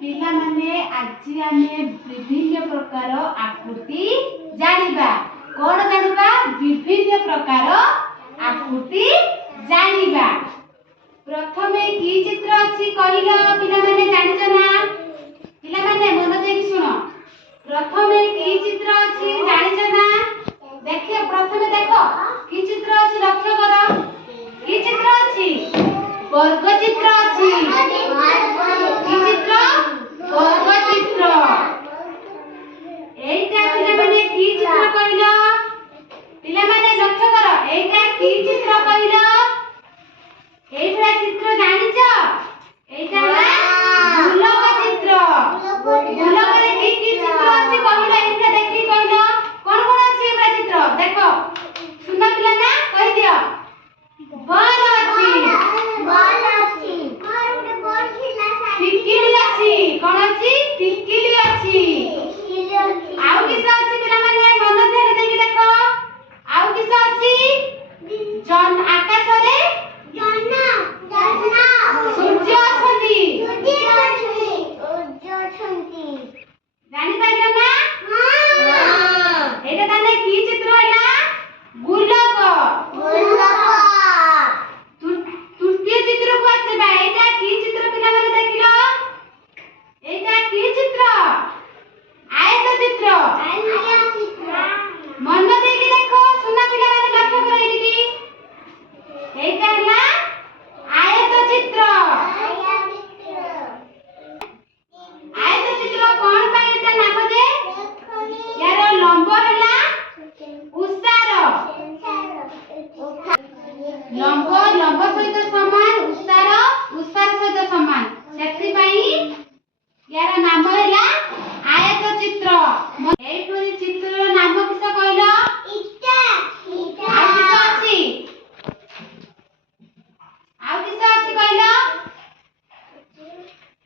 पिला माने आज आमे विभिन्न प्रकार आकृति जानिबा। कोन जानिबा? विभिन्न प्रकार आकृति जानिबा। प्रथमे की चित्र अछि कहिलो पिला माने जानिछ ना? पिला माने मन देख सुनो। प्रथमे की चित्र अछि जानिछ ना? देखिए प्रथमे देखो की चित्र अछि लक्ष्य करो। की चित्र अछि? वर्ग चित्र अछि। की चित्र? वर्ग चित्र। एइटा पिला माने की चित्र कहिलो? पिला माने लक्ष्य करो। एइटा की चित्र कहिलो? एइटा चित्र जानिछ? एइटा गुलक चित्र। गुलक रे की चित्र अछि कहिलो? एइटा देखि कहिलो कोन कोन अछि एइटा चित्र? देखो सुन पिला ना कहि दियो। बल अछि। बल अछि। और उडे बल खिला सारी। टिकिली अछि। कोन अछि? टिकिली अछि। टिकिली अछि। आउ किस अछि पिला माने मन ध्यान देकी देखो। आउ किस अछि? जन आकाश रे सूर्य अछंती। जानि पाइलो ना? हां। एटा ताने की चित्र हैला? गुलक। तृतीय चित्र को आसेबा। एटा की चित्र पिला माने देखिलो? एटा की चित्र? आयत चित्र। आयत चित्र। मन देकी देखो सुना पिला माने लक्ष्य करो एटिकी। एटा हैला आयत चित्र। आयत चित्र कोन पाई एटा नाम जे? यार लंब हैला उसार। लंब सहित समान उसार सहित समान। सेति पाई यार नाम हैला आयत चित्र। एइपुरी चित्रर नाम किस कहलो? इटा। आ किस अछि? आ किस अछि कहलो?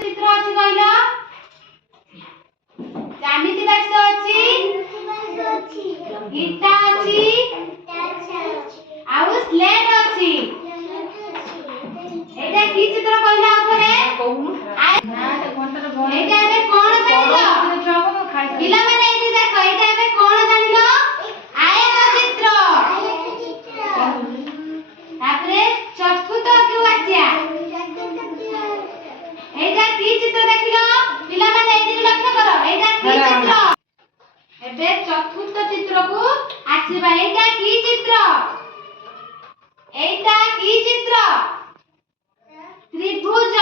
चित्र अछि कहलो? ज्यामिति बाक्स अछि। इटा अछि। आउ स्लेट अछि। एटा की चित्र कहलो आथरे? एटा एबे कोन जानिलो? पिला माने एठी देखो एटा एबे कोन जानिलो? आयत चित्र। तापरे चतुर्थ क्यों आसिया? एटा की चित्र देखिलो? पिला माने एठी लक्ष्य करो। एटा की चित्र? एबे चतुर्थ चित्र को आसीबा। एटा की चित्र? एटा की चित्र? त्रिभुज।